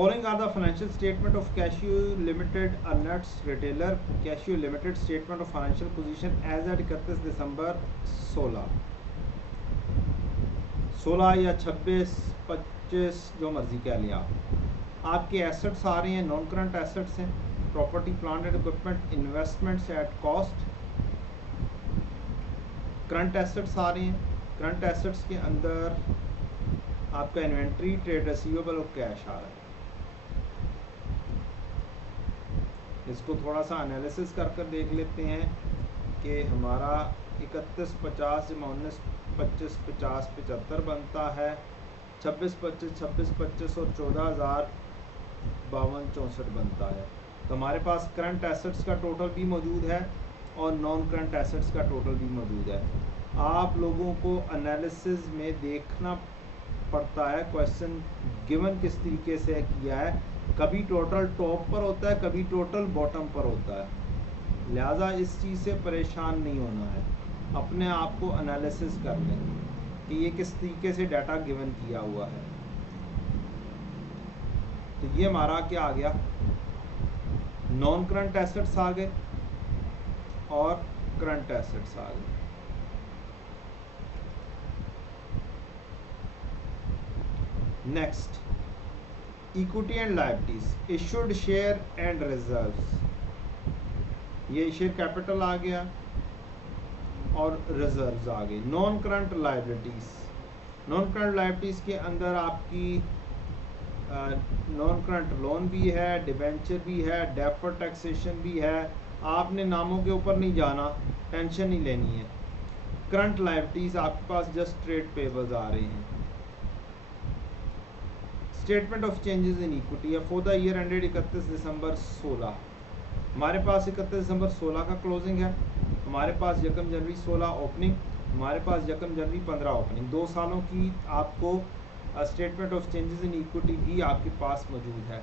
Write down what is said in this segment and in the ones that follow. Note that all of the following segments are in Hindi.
Following are the financial statement of Cashew Limited, a nuts retailer. Cashew Limited statement of financial position as at 31 दिसंबर 16 या 26, 25 जो मर्जी कह लिया आपके एसेट्स आ रहे हैं, नॉन करंट एसेट्स हैं, property plant and equipment, investments at cost. Current assets आ रहे हैं, करंट एसेट्स के अंदर आपका इन्वेंट्री, ट्रेड रिसीवेबल और कैश आ रहा है। इसको थोड़ा सा एनालिसिस कर देख लेते हैं कि हमारा 31, 50 जमा 19, 25, 50, 75 बनता है, 26, 25, 26, 25 और 14,052, 64 बनता है। तो हमारे पास करंट एसेट्स का टोटल भी मौजूद है और नॉन करंट एसेट्स का टोटल भी मौजूद है। आप लोगों को एनालिसिस में देखना पड़ता है क्वेश्चन गिवन किस तरीके से किया है, कभी टोटल टॉप पर होता है, कभी टोटल बॉटम पर होता है। लिहाजा इस चीज़ से परेशान नहीं होना है, अपने आप को एनालिसिस कर लें कि ये किस तरीके से डाटा गिवन किया हुआ है। तो ये हमारा क्या आ गया, नॉन करंट एसेट्स आ गए और करंट एसेट्स आ गए। Next, equity and liabilities, issued share and reserves. ये शेयर कैपिटल आ गया और रिजर्व्स आ गए। Non current liabilities, non current liabilities के अंदर आपकी नॉन करंट लोन भी है, डिबेंचर भी है, डेफर्ड टैक्सेशन भी है। आपने नामों के ऊपर नहीं जाना, टेंशन नहीं लेनी है। करंट लायबिलिटीज आपके पास जस्ट ट्रेड पेबल्स आ रहे हैं। Statement of changes in equity है फॉर द ईयर एंडेड 31 दिसंबर 16। हमारे पास 31 दिसंबर 16 का क्लोजिंग है, हमारे पास 1 जनवरी 16 ओपनिंग, हमारे पास 1 जनवरी 15 ओपनिंग। 2 सालों की आपको statement of changes in equity भी आपके पास मौजूद है।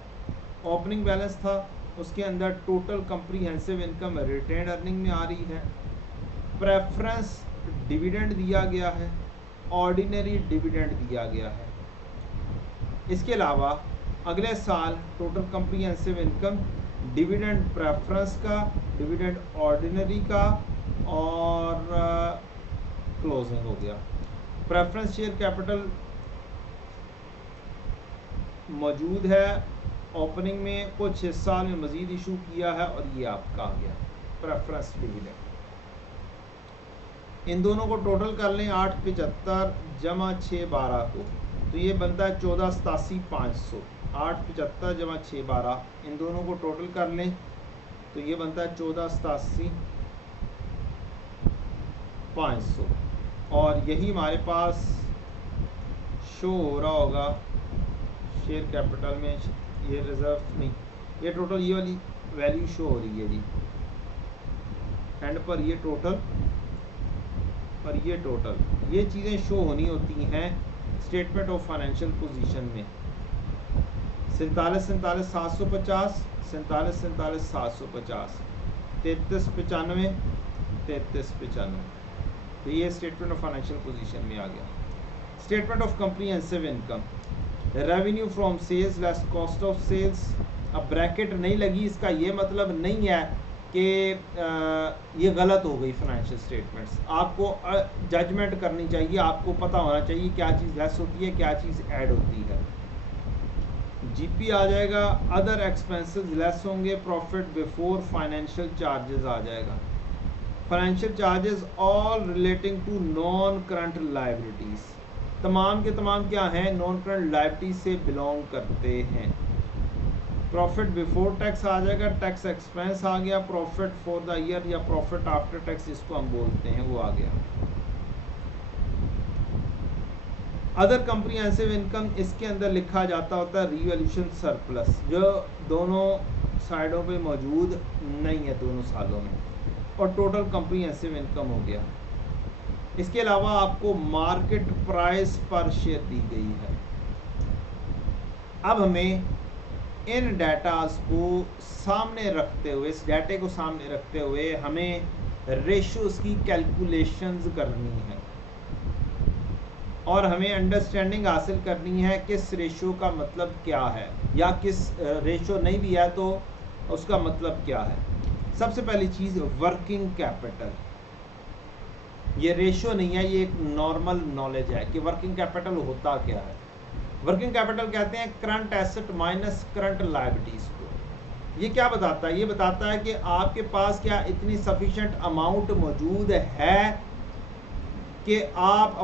ओपनिंग बैलेंस था, उसके अंदर total comprehensive income retained earning में आ रही है, प्रेफरेंस डिविडेंड दिया गया है, ऑर्डिनरी डिविडेंड दिया गया है। इसके अलावा अगले साल total comprehensive income dividend preference का, डिविडेंड ऑर्डिनरी का और क्लोजिंग हो गया। प्रेफरेंस शेयर कैपिटल मौजूद है ओपनिंग में, कुछ हिस्सा में मजीद इशू किया है और ये आपका आ गया प्रेफरेंस डिविडेंड। इन दोनों को टोटल कर लें 875 जमा 612 को, तो ये बनता है 1487,500। 875 जमा 612, इन दोनों को टोटल कर लें तो ये बनता है 1487,500। और यही हमारे पास शो हो रहा होगा शेयर कैपिटल में, ये रिजर्व नहीं, ये टोटल ये वाली वैल्यू शो हो रही है जी एंड पर, ये टोटल और ये टोटल, ये चीज़ें शो होनी होती हैं स्टेटमेंट ऑफ फाइनेंशियल पोजीशन में। 47,750, 47,750, 33,95, 33,95, तो ये स्टेटमेंट ऑफ फाइनेंशियल पोजीशन में आ गया। Statement of comprehensive income, revenue from sales less cost of sales. अब ब्रैकेट नहीं लगी, इसका ये मतलब नहीं है कि ये गलत हो गई फाइनेंशियल स्टेटमेंट्स। आपको जजमेंट करनी चाहिए, आपको पता होना चाहिए क्या चीज़ लेस होती है, क्या चीज़ ऐड होती है। जीपी आ जाएगा, अदर एक्सपेंसेस लेस होंगे, प्रॉफिट बिफोर फाइनेंशियल चार्जेस आ जाएगा। Financial charges all relating to non current liabilities, तमाम के तमाम क्या हैं, नॉन करंट लायबिलिटीज से बिलोंग करते हैं। प्रॉफिट बिफोर टैक्स आ जाएगा, टैक्स एक्सपेंस आ गया, प्रॉफिट फॉर द ईयर या प्रॉफिट आफ्टर टैक्स जिसको हम बोलते हैं वो आ गया। अदर कंप्रीहेंसिव इनकम, इसके अंदर लिखा जाता होता है रिवैल्यूएशन सरप्लस, जो दोनों साइडों पे मौजूद नहीं है दोनों सालों में, और टोटल कंप्रीहेंसिव इनकम हो गया। इसके अलावा आपको मार्केट प्राइस पर शेयर दी गई है। अब हमें इन डाटास को सामने रखते हुए, इस डाटे को सामने रखते हुए हमें रेशियोज की कैलकुलेशंस करनी है। और हमें अंडरस्टैंडिंग हासिल करनी है किस रेशो का मतलब क्या है, या किस रेशो नहीं भी है तो उसका मतलब क्या है। सबसे पहली चीज़ वर्किंग कैपिटल, ये रेशो नहीं है, ये एक नॉर्मल नॉलेज है कि वर्किंग कैपिटल होता क्या है। वर्किंग कैपिटल कहते हैं current asset minus current liabilities को। ये क्या बताता है? ये बताता है कि आपके पास क्या इतनी सफिशिएंट अमाउंट मौजूद है कि आप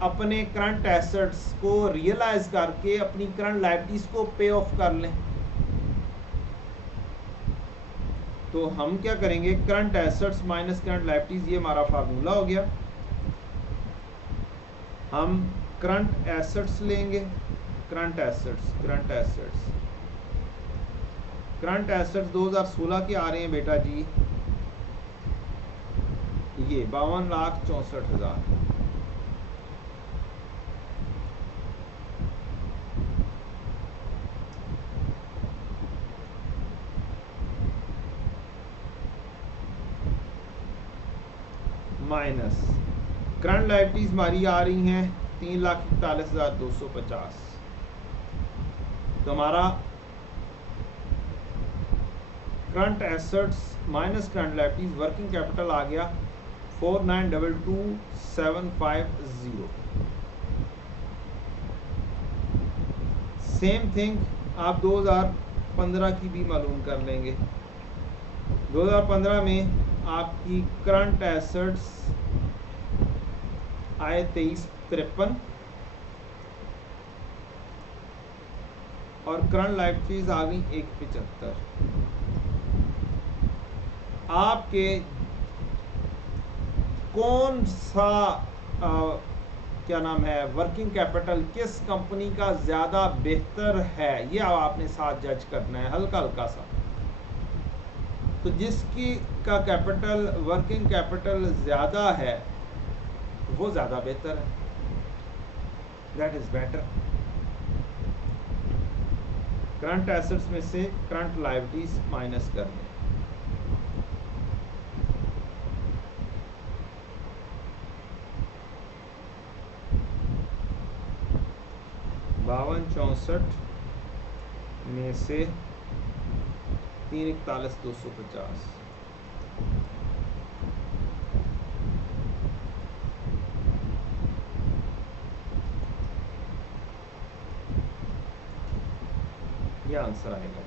अपने करंट एसेट्स को रियलाइज करके अपनी करंट लायबिलिटीज को पे ऑफ कर लें। तो हम क्या करेंगे, current assets minus current liabilities, ये हमारा फार्मूला हो गया। हम करंट एसेट्स लेंगे, करंट एसेट्स 2016 के आ रहे हैं बेटा जी, ये 52,64,000। माइनस करंट लायबिलिटीज हमारी आ रही हैं 3,41,250। तो हमारा current assets minus current liabilities working capital आ गया 4922,750। सेम थिंग आप 2015 की भी मालूम कर लेंगे। 2015 में आपकी करंट एसेट्स आए 2353 और करंट लायबिलिटीज आ गई 175। आपके कौन सा क्या नाम है वर्किंग कैपिटल किस कंपनी का ज़्यादा बेहतर है, ये आपने साथ जज करना है हल्का हल्का सा। तो जिसकी का कैपिटल वर्किंग कैपिटल ज़्यादा है वो ज़्यादा बेहतर है, that is better. Current assets में से करंट लायबिलिटीज माइनस कर दें। बावन 64 में से 3,41,250। ये आंसर आएगा।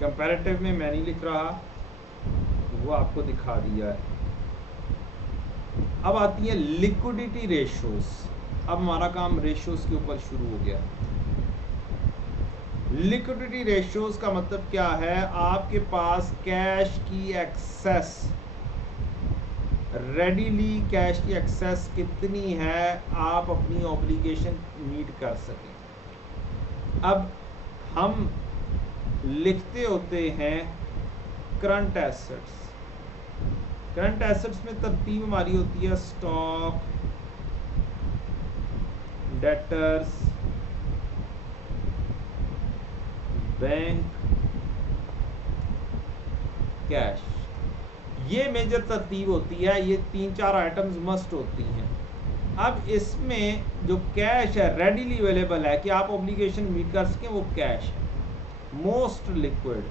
कंपैरेटिव में मैं नहीं लिख रहा, वो आपको दिखा दिया है। अब आती है लिक्विडिटी रेशोस। अब हमारा काम रेशोस के ऊपर शुरू हो गया। लिक्विडिटी रेशोस का मतलब क्या है? आपके पास कैश की एक्सेस, रेडीली कैश की एक्सेस कितनी है आप अपनी ऑब्लिगेशन मीट कर सकें। अब हम लिखते होते हैं करंट एसेट्स। करंट एसेट्स में तरतीब हमारी होती है स्टॉक, डेटर्स, बैंक, कैश। ये मेजर तरतीब होती है, ये 3-4 आइटम्स मस्ट होती हैं। अब इसमें जो कैश है रेडीली अवेलेबल है कि आप ऑब्लिगेशन मीट कर सकें, वो कैश है मोस्ट लिक्विड।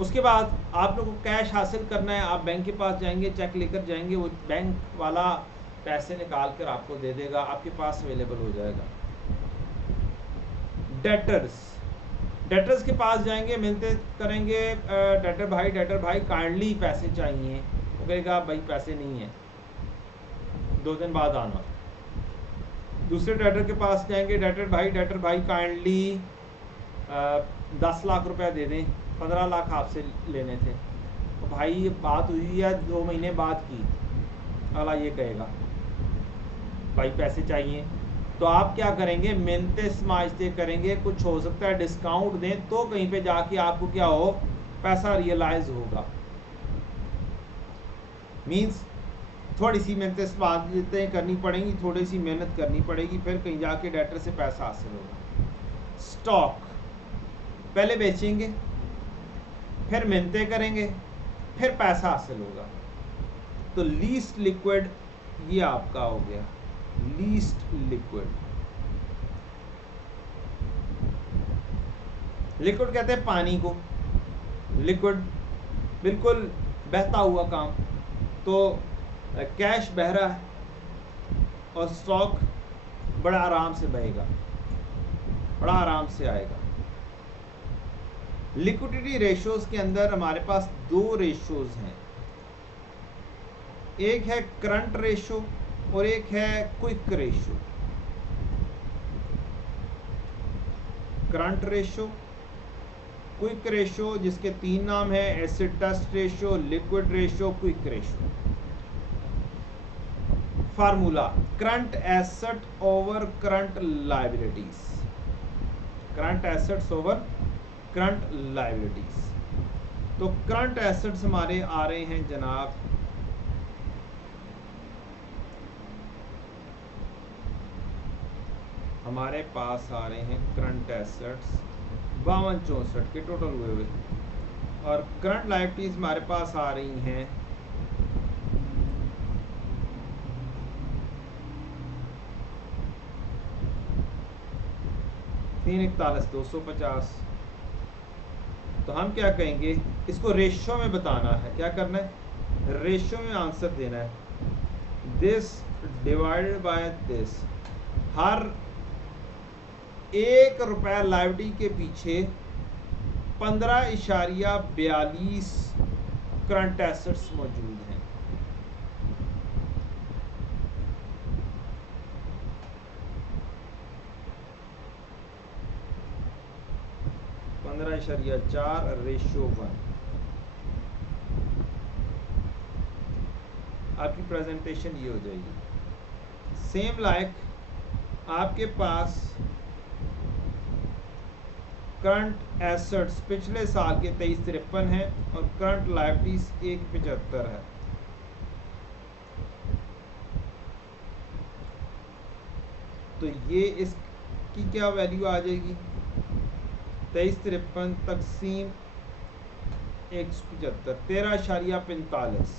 उसके बाद आप लोगों को कैश हासिल करना है, आप बैंक के पास जाएंगे, चेक लेकर जाएंगे, वो बैंक वाला पैसे निकाल कर आपको दे देगा, आपके पास अवेलेबल हो जाएगा। डेटर्स के पास जाएंगे, मिलते करेंगे, डेटर भाई काइंडली पैसे चाहिए, वो कहेगा भाई पैसे नहीं है, 2 दिन बाद आना। दूसरे डेटर के पास जाएंगे, डेटर भाई काइंडली 10 लाख रुपए दे दें, 15 लाख आपसे लेने थे। तो भाई ये बात हुई है 2 महीने बाद की, अगला ये कहेगा भाई पैसे चाहिए। तो आप क्या करेंगे, मिलते समाजते करेंगे, कुछ हो सकता है डिस्काउंट दें तो कहीं पे जाके आपको क्या हो, पैसा रियलाइज होगा। मींस थोड़ी सी मेहनत समाजतें करनी पड़ेंगी, थोड़ी सी मेहनत करनी पड़ेगी, फिर कहीं जाके डेटर से पैसा हासिल होगा। स्टॉक पहले बेचेंगे, फिर मिलते करेंगे, फिर पैसा हासिल होगा। तो लीस्ट लिक्विड ये आपका हो गया, लीस्ट लिक्विड। लिक्विड कहते हैं पानी को, लिक्विड बिल्कुल बहता हुआ काम। तो कैश बह रहा है और स्टॉक बड़ा आराम से बहेगा, बड़ा आराम से आएगा। लिक्विडिटी रेशियोज के अंदर हमारे पास दो रेशियोज हैं, एक है करंट रेशियो और एक है quick ratio. Current ratio, quick ratio, जिसके तीन नाम है, acid test ratio, liquid ratio, quick ratio. Formula current asset over current liabilities, current assets over current liabilities. तो करंट एसेट्स हमारे आ रहे हैं जनाब हमारे पास आ रहे हैं करंट एसेट्स 5264 के टोटल हुए, और करंट लायबिलिटीज हमारे पास आ रही हैं 341,250। तो हम क्या कहेंगे, इसको रेशियो में बताना है। क्या करना है, रेशियो में आंसर देना है। This divided by this. हर 1 रुपया लायबिलिटी के पीछे 15.42 करंट एसेट्स मौजूद हैं। (15.4 रेशियो 1। आपकी प्रेजेंटेशन ये हो जाएगी। सेम लाइक आपके पास करंट एसेट्स पिछले साल के 2353 है और करंट लायबिलिटीज 175 है। तो ये इसकी क्या वैल्यू आ जाएगी, 2353 तकसीम 175, 13.45,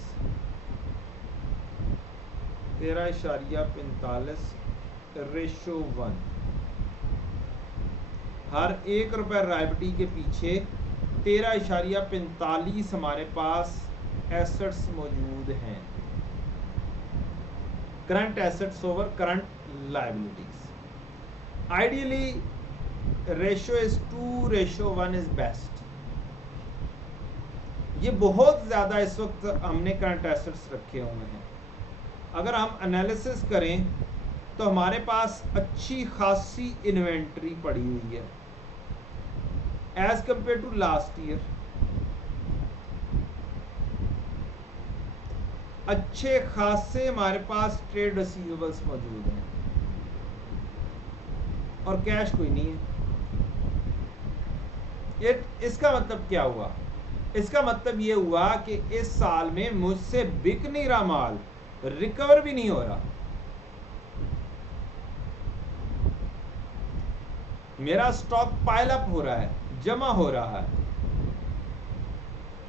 13.45 रेशो 1। हर 1 रुपया लायबिलिटी के पीछे 13.45 हमारे पास एसेट्स मौजूद हैं। Current assets over current liabilities. Ideally ratio is 2:1 is best. ये बहुत ज्यादा इस वक्त हमने करंट एसेट्स रखे हुए हैं। अगर हम एनालिसिस करें तो हमारे पास अच्छी खासी इन्वेंट्री पड़ी हुई है as compare to last year. अच्छे खासे हमारे पास ट्रेड रिसीवेबल्स मौजूद हैं और कैश कोई नहीं है। इसका मतलब क्या हुआ, इसका मतलब ये हुआ कि इस साल में मुझसे बिक नहीं रहा माल, रिकवर भी नहीं हो रहा। मेरा स्टॉक पाइल अप हो रहा है, जमा हो रहा है,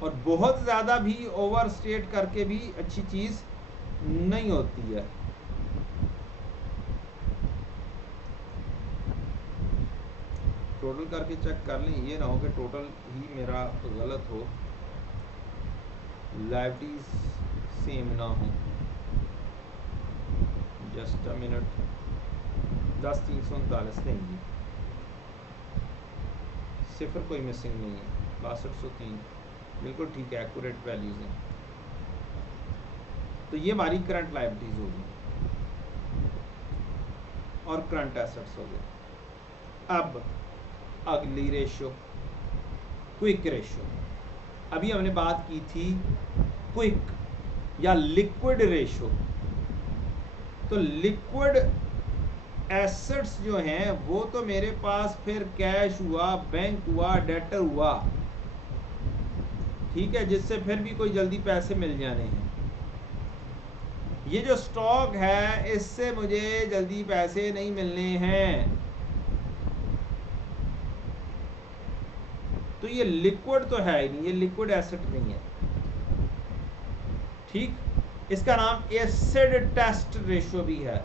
और बहुत ज्यादा भी ओवर स्टेट करके भी अच्छी चीज नहीं होती है। टोटल करके चेक कर लें, ये ना हो कि टोटल ही मेरा गलत हो, लायबिलिटीज सेम ना हो। Just a minute. 10,339 नहीं, सिफर कोई मिसिंग नहीं है, 6203 बिल्कुल ठीक है, एक्यूरेट वैल्यूज हैं। तो ये हमारी करंट लायबिलिटीज होगी और करंट एसेट्स हो गए। अब अगली रेशियो क्विक रेशियो। अभी हमने बात की थी क्विक या लिक्विड रेशियो। तो लिक्विड एसेट्स जो हैं वो तो मेरे पास फिर कैश हुआ, बैंक हुआ, डेटर हुआ, ठीक है, जिससे फिर भी कोई जल्दी पैसे मिल जाने हैं। ये जो स्टॉक है इससे मुझे जल्दी पैसे नहीं मिलने हैं। तो ये लिक्विड तो है ही नहीं, ये लिक्विड एसेट नहीं है। ठीक, इसका नाम एसिड टेस्ट रेशो भी है।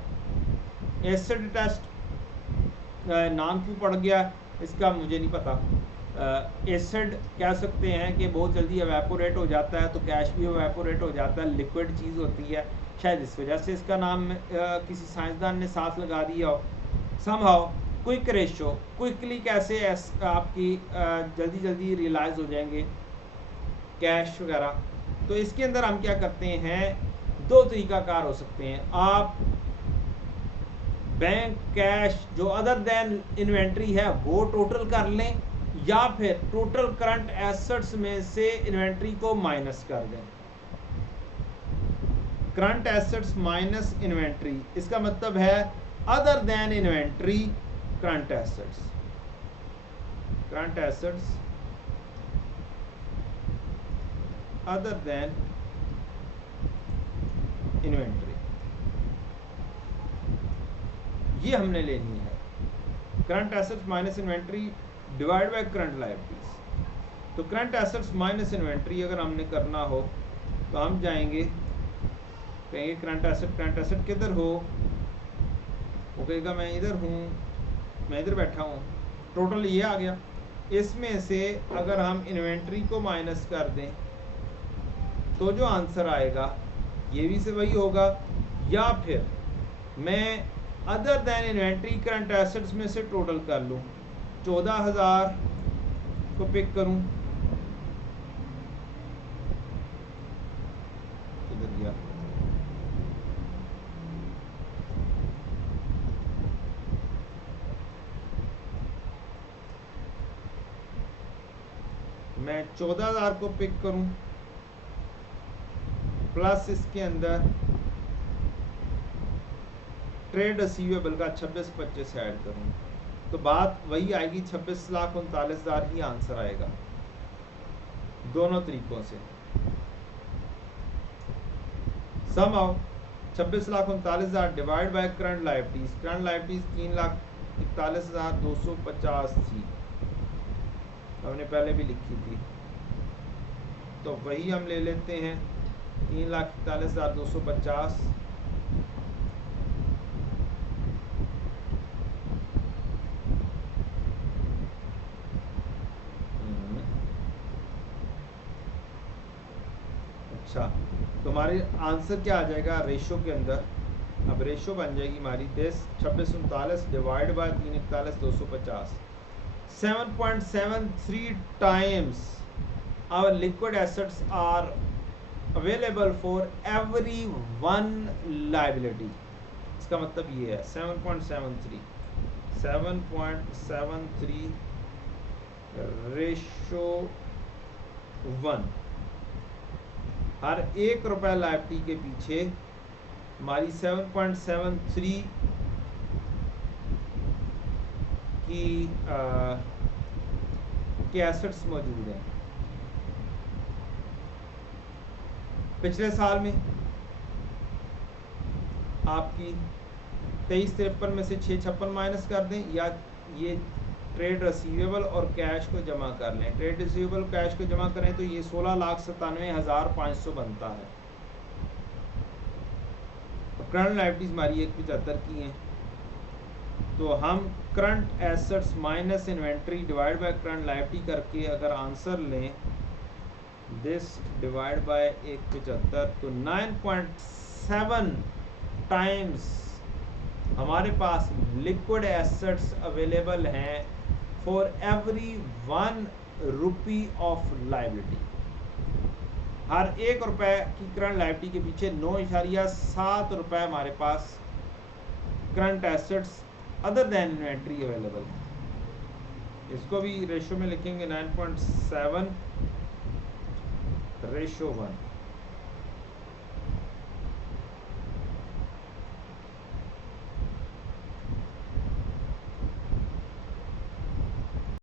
एसिड टेस्ट नाम क्यों पड़ गया इसका मुझे नहीं पता। एसिड कह सकते हैं कि बहुत जल्दी एवेपोरेट हो जाता है, तो कैश भी एवेपोरेट हो जाता है, लिक्विड चीज़ होती है, शायद इस वजह से इसका नाम किसी साइंसदान ने साथ लगा दिया हो। समहाउ क्विक रेशो, क्विकली कैसे आपकी जल्दी जल्दी रियलाइज़ हो जाएंगे कैश वगैरह। तो इसके अंदर हम क्या करते हैं, दो तरीकाकार हो सकते हैं। आप बैंक कैश जो अदर देन इन्वेंट्री है वो टोटल कर लें, या फिर टोटल करंट एसेट्स में से इन्वेंट्री को माइनस कर दें। करंट एसेट्स माइनस इन्वेंट्री, इसका मतलब है other than inventory current assets, current assets other than inventory, ये हमने लेनी है। Current assets minus inventory divide by current liabilities. तो करंट एसेट्स माइनस इन्वेंट्री अगर हमने करना हो तो हम जाएंगे, कहेंगे करंट एसेट किधर हो, वो कहेगा मैं इधर हूँ, मैं इधर बैठा हूँ, टोटल ये आ गया। इसमें से अगर हम इन्वेंट्री को माइनस कर दें तो जो आंसर आएगा ये भी से वही होगा, या फिर मैं other than inventory current assets में से टोटल कर लूँ, 14,000 को पिक करूँ, किधर गया, मैं 14,000 को पिक करूं प्लस इसके अंदर ट्रेड रिसीवेबल का 26-25 ऐड करूं, तो बात वही आएगी, 26,39,000 ही आंसर आएगा दोनों तरीकों से। सम आओ 26,39,000 divide by current liabilities, current liabilities 3,41,250 थी, हमने पहले भी लिखी थी, तो वही हम ले लेते हैं 3,41,250 अच्छा, तो हमारे आंसर क्या आ जाएगा रेशो के अंदर, अब रेशो बन जाएगी हमारी 2639 divide by 341,250, 7.73 times our liquid assets are available for every one liability। इसका मतलब ये है 7.73 रेशो 1, हर 1 रुपए लायबिलिटी के पीछे हमारी 7.73 के एसेट्स मौजूद हैं। पिछले साल में आपकी 23-53 में से 656 माइनस कर दें, या ये ट्रेड रिसीवेबल और कैश को जमा कर लें। ट्रेड रिसीवेबल कैश को जमा करें तो ये 16,97,500 बनता है। करंट लायबिलिटीज हमारी 175 की हैं, तो हम current assets minus inventory divide by current liability करके अगर आंसर लें दिस डिवाइड बाय 175, तो 9.7 टाइम्स हमारे पास लिक्विड एसेट्स अवेलेबल हैं for every 1 rupee of liability. हर 1 रुपए की करंट लायबिलिटी के पीछे 9.7 रुपए हमारे पास current assets other than inventory available है। इसको भी रेशो में लिखेंगे 9.7 रेशो 1।